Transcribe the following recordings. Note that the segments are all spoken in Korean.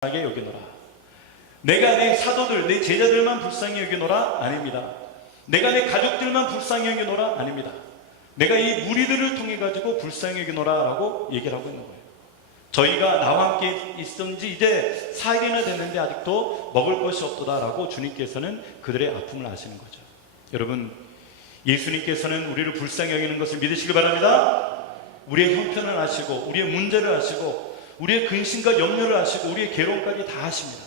불쌍하게 여기노라. 내가 내 사도들, 내 제자들만 불쌍히 여기노라? 아닙니다. 내가 내 가족들만 불쌍히 여기노라? 아닙니다. 내가 이 무리들을 통해 가지고 불쌍히 여기노라 라고 얘기를 하고 있는 거예요. 저희가 나와 함께 있은 지 이제 4일이나 됐는데 아직도 먹을 것이 없도다 라고 주님께서는 그들의 아픔을 아시는 거죠. 여러분, 예수님께서는 우리를 불쌍히 여기는 것을 믿으시기 바랍니다. 우리의 형편을 아시고 우리의 문제를 아시고 우리의 근심과 염려를 아시고 우리의 괴로움까지 다 아십니다.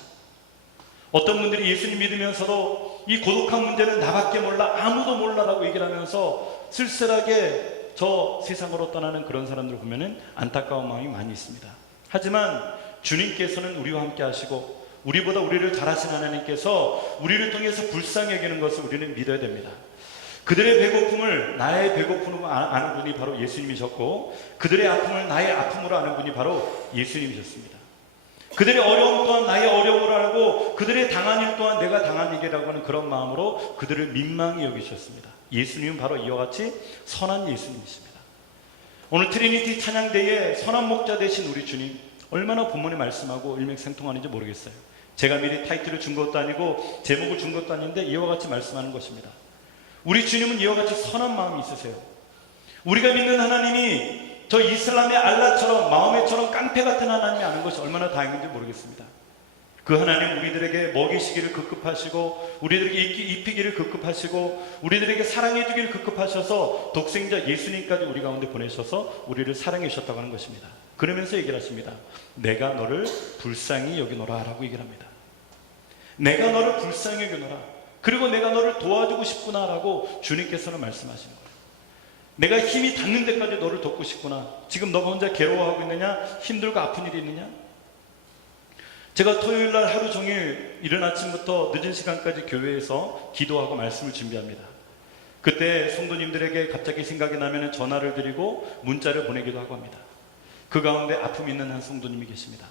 어떤 분들이 예수님 믿으면서도 이 고독한 문제는 나밖에 몰라, 아무도 몰라라고 얘기를 하면서 쓸쓸하게 저 세상으로 떠나는 그런 사람들 보면은 안타까운 마음이 많이 있습니다. 하지만 주님께서는 우리와 함께 하시고 우리보다 우리를 잘 아시는 하나님께서 우리를 통해서 불쌍히 여기는 것을 우리는 믿어야 됩니다. 그들의 배고픔을 나의 배고픔으로 아는 분이 바로 예수님이셨고 그들의 아픔을 나의 아픔으로 아는 분이 바로 예수님이셨습니다. 그들의 어려움 또한 나의 어려움으로 알고 그들의 당한 일 또한 내가 당한 일이라고 하는 그런 마음으로 그들을 민망히 여기셨습니다. 예수님은 바로 이와 같이 선한 예수님이십니다. 오늘 트리니티 찬양대에 선한 목자 되신 우리 주님, 얼마나 본문에 말씀하고 일맥상통하는지 모르겠어요. 제가 미리 타이틀을 준 것도 아니고 제목을 준 것도 아닌데 이와 같이 말씀하는 것입니다. 우리 주님은 이와 같이 선한 마음이 있으세요. 우리가 믿는 하나님이 저 이슬람의 알라처럼 마호메처럼 깡패 같은 하나님이 아는 것이 얼마나 다행인지 모르겠습니다. 그 하나님 우리들에게 먹이시기를 급급하시고 우리들에게 입히기를 급급하시고 우리들에게 사랑해 주기를 급급하셔서 독생자 예수님까지 우리 가운데 보내셔서 우리를 사랑해 주셨다고 하는 것입니다. 그러면서 얘기를 하십니다. 내가 너를 불쌍히 여기노라 라고 얘기를 합니다. 내가 너를 불쌍히 여기노라. 그리고 내가 너를 도와주고 싶구나 라고 주님께서는 말씀하시는 거예요. 내가 힘이 닿는 데까지 너를 돕고 싶구나. 지금 너가 혼자 괴로워하고 있느냐? 힘들고 아픈 일이 있느냐? 제가 토요일날 하루 종일 이른 아침부터 늦은 시간까지 교회에서 기도하고 말씀을 준비합니다. 그때 성도님들에게 갑자기 생각이 나면 전화를 드리고 문자를 보내기도 하고 합니다. 그 가운데 아픔이 있는 한 성도님이 계십니다.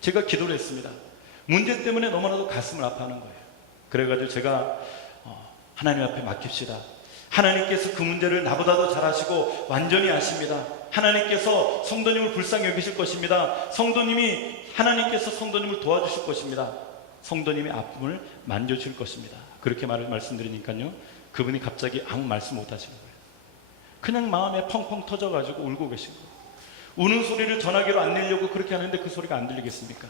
제가 기도를 했습니다. 문제 때문에 너무나도 가슴을 아파하는 거예요. 그래가지고 제가 하나님 앞에 맡깁시다. 하나님께서 그 문제를 나보다도 잘 아시고 완전히 아십니다. 하나님께서 성도님을 불쌍히 여기실 것입니다. 하나님께서 성도님을 도와주실 것입니다. 성도님의 아픔을 만져줄 것입니다. 그렇게 말씀드리니까요, 그분이 갑자기 아무 말씀 못 하시는 거예요. 그냥 마음에 펑펑 터져가지고 울고 계신 거예요. 우는 소리를 전화기로 안 내려고 그렇게 하는데 그 소리가 안 들리겠습니까?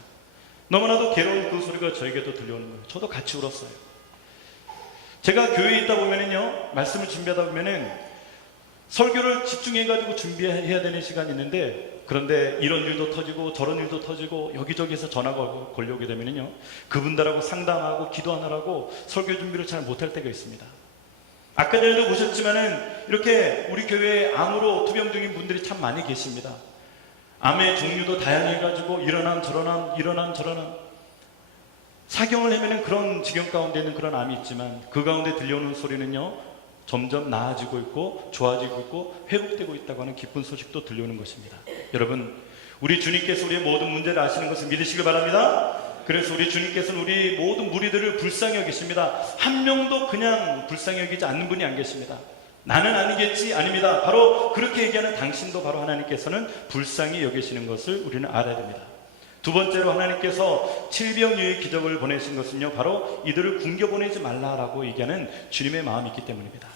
너무나도 괴로운 그 소리가 저에게도 들려오는 거예요. 저도 같이 울었어요. 제가 교회에 있다 보면은요, 말씀을 준비하다 보면은 설교를 집중해가지고 준비해야 되는 시간이 있는데, 그런데 이런 일도 터지고 저런 일도 터지고 여기저기서 전화가 걸려오게 되면은요, 그분들하고 상담하고 기도하느라고 설교 준비를 잘 못할 때가 있습니다. 아까 전에도 보셨지만은 이렇게 우리 교회에 암으로 투병 중인 분들이 참 많이 계십니다. 암의 종류도 다양해가지고 일어남 저러남 사경을 해면은 그런 지경 가운데 있는 그런 암이 있지만 그 가운데 들려오는 소리는요, 점점 나아지고 있고 좋아지고 있고 회복되고 있다고 하는 기쁜 소식도 들려오는 것입니다. 여러분, 우리 주님께서 우리의 모든 문제를 아시는 것을 믿으시길 바랍니다. 그래서 우리 주님께서는 우리 모든 무리들을 불쌍히 여기십니다. 한 명도 그냥 불쌍히 여기지 않는 분이 안 계십니다. 나는 아니겠지? 아닙니다. 바로 그렇게 얘기하는 당신도 바로 하나님께서는 불쌍히 여기시는 것을 우리는 알아야 됩니다. 두 번째로 하나님께서 칠병유의 기적을 보내신 것은요, 바로 이들을 굶겨보내지 말라라고 얘기하는 주님의 마음이 있기 때문입니다.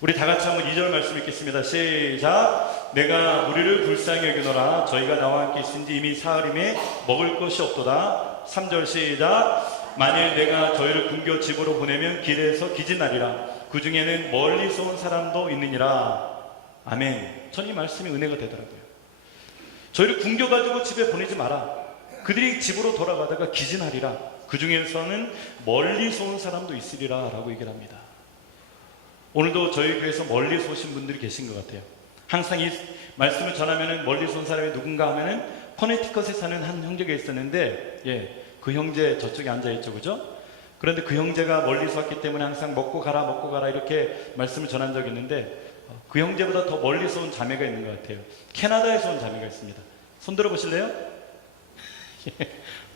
우리 다 같이 한번 2절 말씀 읽겠습니다. 시작. 내가 우리를 불쌍히 여기노라. 저희가 나와 함께 있은지 이미 사흘임에 먹을 것이 없도다. 3절 시작. 만일 내가 저희를 굶겨 집으로 보내면 길에서 기진하리라. 그 중에는 멀리서 온 사람도 있느니라. 아멘. 전 이 말씀이 은혜가 되더라고요. 저희를 굶겨가지고 집에 보내지 마라. 그들이 집으로 돌아가다가 기진하리라. 그 중에서는 멀리서 온 사람도 있으리라 라고 얘기를 합니다. 오늘도 저희 교회에서 멀리서 오신 분들이 계신 것 같아요. 항상 이 말씀을 전하면은 멀리서 온 사람이 누군가 하면은 커네티컷에 사는 한 형제가 있었는데, 그 형제 저쪽에 앉아있죠, 그죠? 그런데 그 형제가 멀리서 왔기 때문에 항상 먹고 가라 이렇게 말씀을 전한 적이 있는데, 그 형제보다 더 멀리서 온 자매가 있는 것 같아요. 캐나다에서 온 자매가 있습니다. 손 들어 보실래요?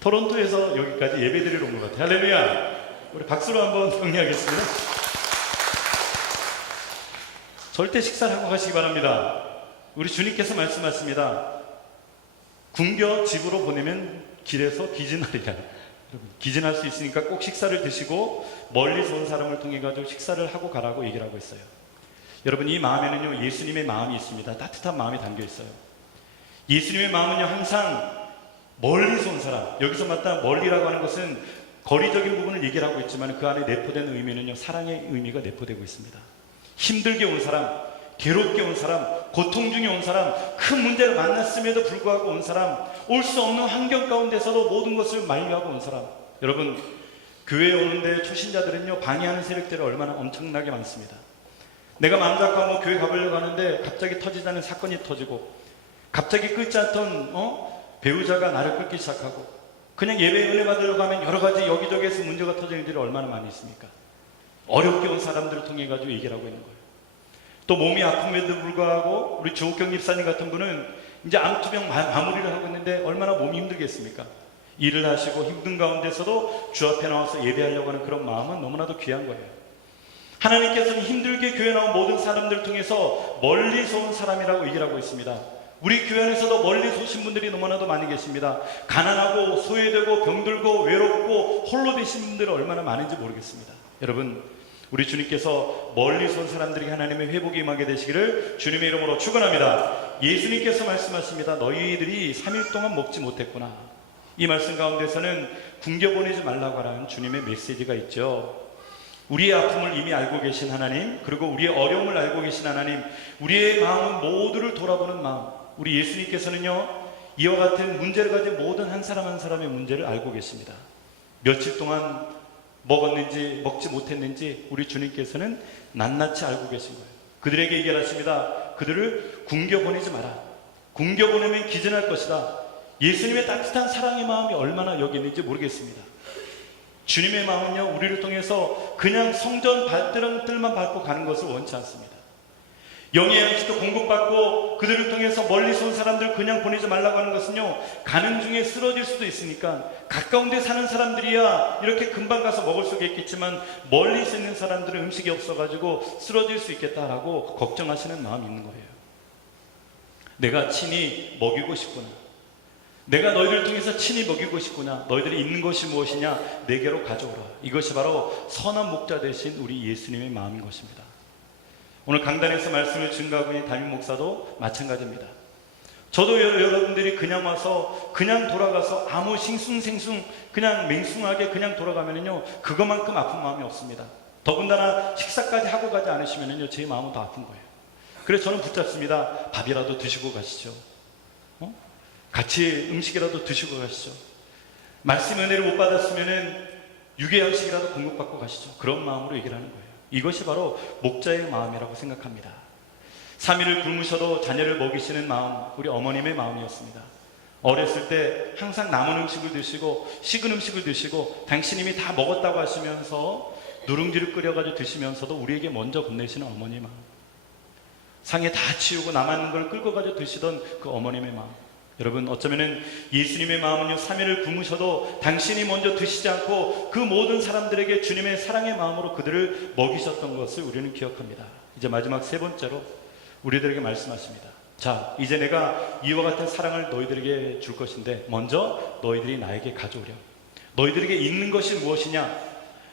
토론토에서 여기까지 예배드리러 온 것 같아요. 할렐루야. 우리 박수로 한번 격려하겠습니다. 절대 식사를 하고 가시기 바랍니다. 우리 주님께서 말씀하십니다. 굶겨 집으로 보내면 길에서 기진하리라. 여러분, 기진할 수 있으니까 꼭 식사를 드시고 멀리서 온 사람을 통해 가지고 식사를 하고 가라고 얘기를 하고 있어요. 여러분, 이 마음에는요 예수님의 마음이 있습니다. 따뜻한 마음이 담겨 있어요. 예수님의 마음은요 항상 멀리서 온 사람, 여기서 말한 멀리라고 하는 것은 거리적인 부분을 얘기를 하고 있지만 그 안에 내포된 의미는요 사랑의 의미가 내포되고 있습니다. 힘들게 온 사람, 괴롭게 온 사람, 고통 중에 온 사람, 큰 문제를 만났음에도 불구하고 온 사람, 올 수 없는 환경 가운데서도 모든 것을 만류하고 온 사람. 여러분, 교회에 오는데 초신자들은요 방해하는 세력들이 얼마나 엄청나게 많습니다. 내가 마음 잡고 교회 가보려고 하는데 갑자기 터지지 않는 사건이 터지고, 갑자기 끊지 않던 배우자가 나를 끊기 시작하고, 그냥 예배 은혜 받으려고 하면 여러 가지 여기저기에서 문제가 터지는 일들이 얼마나 많이 있습니까? 어렵게 온 사람들을 통해 가지고 얘기를 하고 있는 거예요. 또 몸이 아픔에도 불구하고 우리 조옥경 집사님 같은 분은 이제 암투병 마무리를 하고 있는데 얼마나 몸이 힘들겠습니까? 일을 하시고 힘든 가운데서도 주 앞에 나와서 예배하려고 하는 그런 마음은 너무나도 귀한 거예요. 하나님께서는 힘들게 교회 나온 모든 사람들을 통해서 멀리서 온 사람이라고 얘기를 하고 있습니다. 우리 교회 안에서도 멀리서 오신 분들이 너무나도 많이 계십니다. 가난하고 소외되고 병들고 외롭고 홀로 되신 분들이 얼마나 많은지 모르겠습니다. 여러분, 우리 주님께서 멀리서 온 사람들에게 하나님의 회복이 임하게 되시기를 주님의 이름으로 축원합니다. 예수님께서 말씀하십니다. 너희들이 3일 동안 먹지 못했구나. 이 말씀 가운데서는 굶겨보내지 말라고 하는 주님의 메시지가 있죠. 우리의 아픔을 이미 알고 계신 하나님, 그리고 우리의 어려움을 알고 계신 하나님, 우리의 마음은 모두를 돌아보는 마음, 우리 예수님께서는요 이와 같은 문제를 가진 모든 한 사람 한 사람의 문제를 알고 계십니다. 며칠 동안 먹었는지 먹지 못했는지 우리 주님께서는 낱낱이 알고 계신 거예요. 그들에게 얘기를 하십니다. 그들을 굶겨보내지 마라. 굶겨보내면 기진할 것이다. 예수님의 따뜻한 사랑의 마음이 얼마나 여기 있는지 모르겠습니다. 주님의 마음은요 우리를 통해서 그냥 성전 발등들만 밟고 가는 것을 원치 않습니다. 영의 양식도 공급받고 그들을 통해서 멀리서 온 사람들 그냥 보내지 말라고 하는 것은요 가는 중에 쓰러질 수도 있으니까 가까운 데 사는 사람들이야 이렇게 금방 가서 먹을 수 있겠지만 멀리서 있는 사람들은 음식이 없어가지고 쓰러질 수 있겠다라고 걱정하시는 마음이 있는 거예요. 내가 친히 먹이고 싶구나. 내가 너희를 통해서 친히 먹이고 싶구나. 너희들이 있는 것이 무엇이냐? 내게로 가져오라. 이것이 바로 선한 목자 되신 우리 예수님의 마음인 것입니다. 오늘 강단에서 말씀을 증거하고 있는 담임 목사도 마찬가지입니다. 저도 여러분들이 그냥 와서 그냥 돌아가서 아무 싱숭생숭 그냥 맹숭하게 그냥 돌아가면은요 그것만큼 아픈 마음이 없습니다. 더군다나 식사까지 하고 가지 않으시면은요 제 마음은 더 아픈 거예요. 그래서 저는 붙잡습니다. 밥이라도 드시고 가시죠. 같이 음식이라도 드시고 가시죠. 말씀 은혜를 못 받았으면은 유괴 양식이라도 공급받고 가시죠. 그런 마음으로 얘기를 하는 거예요. 이것이 바로 목자의 마음이라고 생각합니다. 3일을 굶으셔도 자녀를 먹이시는 마음, 우리 어머님의 마음이었습니다. 어렸을 때 항상 남은 음식을 드시고 식은 음식을 드시고 당신님이 다 먹었다고 하시면서 누룽지를 끓여가지고 드시면서도 우리에게 먼저 건네시는 어머니의 마음, 상에 다 치우고 남은 걸 끌고 가지고 드시던 그 어머님의 마음. 여러분, 어쩌면은 예수님의 마음은요 3일을 굶으셔도 당신이 먼저 드시지 않고 그 모든 사람들에게 주님의 사랑의 마음으로 그들을 먹이셨던 것을 우리는 기억합니다. 이제 마지막 세 번째로 우리들에게 말씀하십니다. 자, 이제 내가 이와 같은 사랑을 너희들에게 줄 것인데 먼저 너희들이 나에게 가져오렴. 너희들에게 있는 것이 무엇이냐?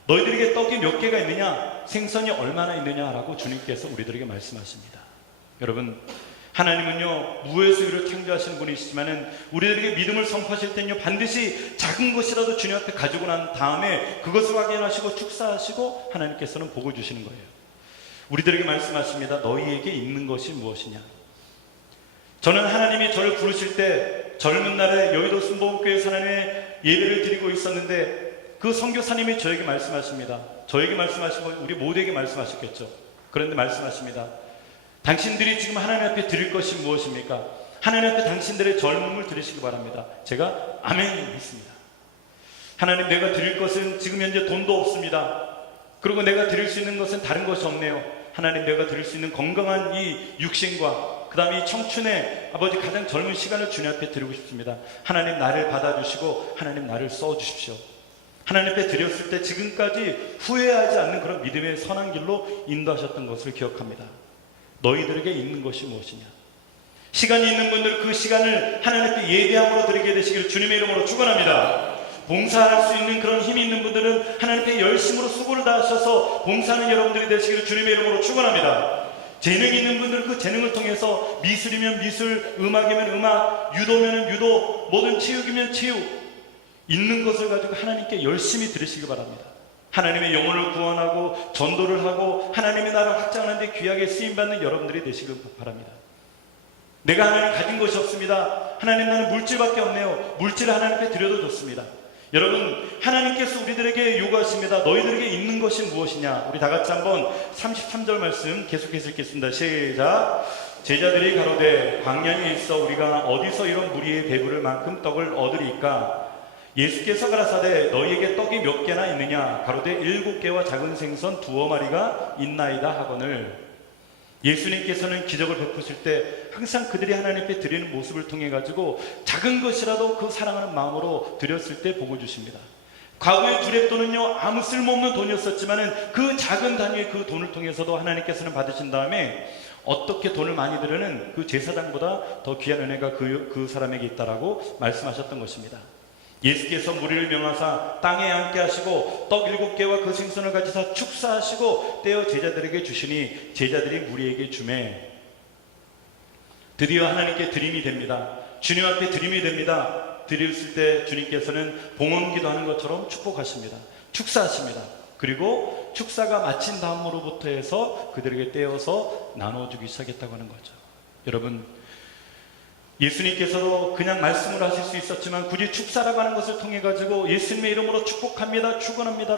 너희들에게 떡이 몇 개가 있느냐? 생선이 얼마나 있느냐라고 주님께서 우리들에게 말씀하십니다. 여러분, 하나님은요 무에서 유를 창조하시는 분이시지만은 우리들에게 믿음을 선포하실 때는요 반드시 작은 것이라도 주님 앞에 가지고 난 다음에 그것을 확인하시고 축사하시고 하나님께서는 복을 주시는 거예요. 우리들에게 말씀하십니다. 너희에게 있는 것이 무엇이냐? 저는 하나님이 저를 부르실 때 젊은 날에 여의도 순복음교회 하나님의 예배를 드리고 있었는데 그 선교사님이 저에게 말씀하십니다. 저에게 말씀하시고 우리 모두에게 말씀하셨겠죠. 그런데 말씀하십니다. 당신들이 지금 하나님 앞에 드릴 것이 무엇입니까? 하나님 앞에 당신들의 젊음을 드리시기 바랍니다. 제가 아멘 했습니다. 하나님, 내가 드릴 것은 지금 현재 돈도 없습니다. 그리고 내가 드릴 수 있는 것은 다른 것이 없네요. 하나님, 내가 드릴 수 있는 건강한 이 육신과 그 다음에 이 청춘의 아버지 가장 젊은 시간을 주님 앞에 드리고 싶습니다. 하나님, 나를 받아주시고 하나님, 나를 써주십시오. 하나님 앞에 드렸을 때 지금까지 후회하지 않는 그런 믿음의 선한 길로 인도하셨던 것을 기억합니다. 너희들에게 있는 것이 무엇이냐? 시간이 있는 분들 그 시간을 하나님께 예배함으로 드리게 되시기를 주님의 이름으로 축원합니다. 봉사할 수 있는 그런 힘이 있는 분들은 하나님께 열심으로 수고를 다하셔서 봉사하는 여러분들이 되시기를 주님의 이름으로 축원합니다. 재능이 있는 분들은 그 재능을 통해서 미술이면 미술, 음악이면 음악, 유도면 유도, 모든 체육이면 체육, 있는 것을 가지고 하나님께 열심히 드리시기 바랍니다. 하나님의 영혼을 구원하고 전도를 하고 하나님의 나라를 확장하는 데 귀하게 쓰임받는 여러분들이 되시길 바랍니다. 내가 하나님 가진 것이 없습니다. 하나님, 나는 물질밖에 없네요. 물질을 하나님께 드려도 좋습니다. 여러분, 하나님께서 우리들에게 요구하십니다. 너희들에게 있는 것이 무엇이냐? 우리 다 같이 한번 33절 말씀 계속해서 읽겠습니다. 시작. 제자들이 가로되 광야에 있어 우리가 어디서 이런 무리의 배부를 만큼 떡을 얻으리까? 예수께서 가라사대 너희에게 떡이 몇 개나 있느냐? 가로되 7개와 작은 생선 2마리가 있나이다 하거늘. 예수님께서는 기적을 베푸실 때 항상 그들이 하나님께 드리는 모습을 통해 가지고 작은 것이라도 그 사랑하는 마음으로 드렸을 때 복을 주십니다. 과거의 두렙돈은요, 아무 쓸모없는 돈이었었지만은 그 작은 단위의 그 돈을 통해서도 하나님께서는 받으신 다음에 어떻게 돈을 많이 드리는 그 제사장보다 더 귀한 은혜가 그 사람에게 있다라고 말씀하셨던 것입니다. 예수께서 무리를 명하사 땅에 앉게 하시고 떡 7개와 그 생선을 가지사 축사하시고 떼어 제자들에게 주시니 제자들이 무리에게 주매. 드디어 하나님께 드림이 됩니다. 주님 앞에 드림이 됩니다. 드렸을 때 주님께서는 봉헌기도 하는 것처럼 축복하십니다. 축사하십니다. 그리고 축사가 마친 다음으로부터 해서 그들에게 떼어서 나눠주기 시작했다고 하는 거죠. 여러분, 예수님께서도 그냥 말씀을 하실 수 있었지만 굳이 축사라고 하는 것을 통해 가지고 예수님의 이름으로 축복합니다, 축원합니다